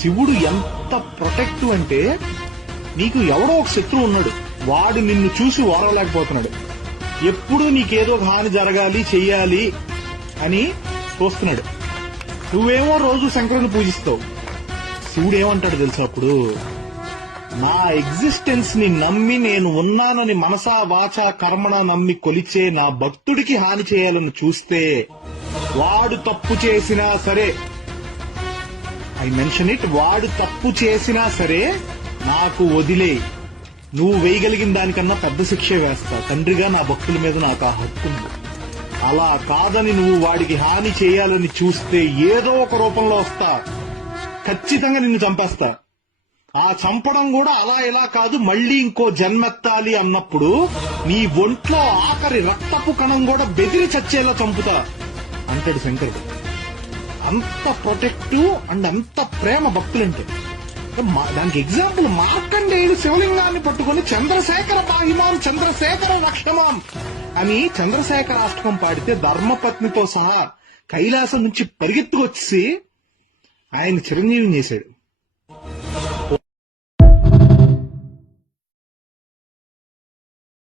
శివుడు ఎంత ప్రొటెక్టివ్ అంటే, నీకు ఎవడో ఒక శత్రువు ఉన్నాడు, వాడు నిన్ను చూసి ఓరవలేకపోతున్నాడు, ఎప్పుడు నీకేదో హాని జరగాలి చెయ్యాలి అని చూస్తున్నాడు. నువ్వేమో రోజు శంకరుని పూజిస్తావు. శివుడు ఏమంటాడు తెలుసా అప్పుడు? నా ఎగ్జిస్టెన్స్ ని నమ్మి నేను ఉన్నానని మనసా వాచా కర్మణ నమ్మి కొలిచే నా భక్తుడికి హాని చేయాలని చూస్తే వాడు తప్పు చేసినా సరే, ఐ మెన్షన్ ఇట్, వాడు తప్పు చేసినా సరే నాకు వదిలే, నువ్వు వేయగలిగిన దానికన్నా పెద్ద శిక్షే వేస్తా. తండ్రిగా నా భక్తుల మీద నాకు ఆ హక్కు ఉంది. అలా కాదని నువ్వు వాడికి హాని చేయాలని చూస్తే ఏదో ఒక రూపంలో వస్తా, ఖచ్చితంగా నిన్ను చంపేస్తా. ఆ చంపడం కూడా అలా ఇలా కాదు, మళ్లీ ఇంకో జన్మెత్తాలి అన్నప్పుడు నీ ఒంట్లో ఆఖరి రక్తపు కణం కూడా బెదిరి చచ్చేలా చంపుతా అంటాడు శంకరుడు. అంత ప్రొటెక్టివ్ అండ్ అంత ప్రేమ భక్తులంటే. దానికి ఎగ్జాంపుల్ మార్కండేయుడు శివలింగాన్ని పట్టుకుని చంద్రశేఖర పాహిమాం చంద్రశేఖర రక్షమాం అని చంద్రశేఖరాష్టకం పాడితే ధర్మపత్నితో సహా కైలాసం నుంచి పరిగెత్తుకొచ్చి ఆయన చిరంజీవిని చేశాడు.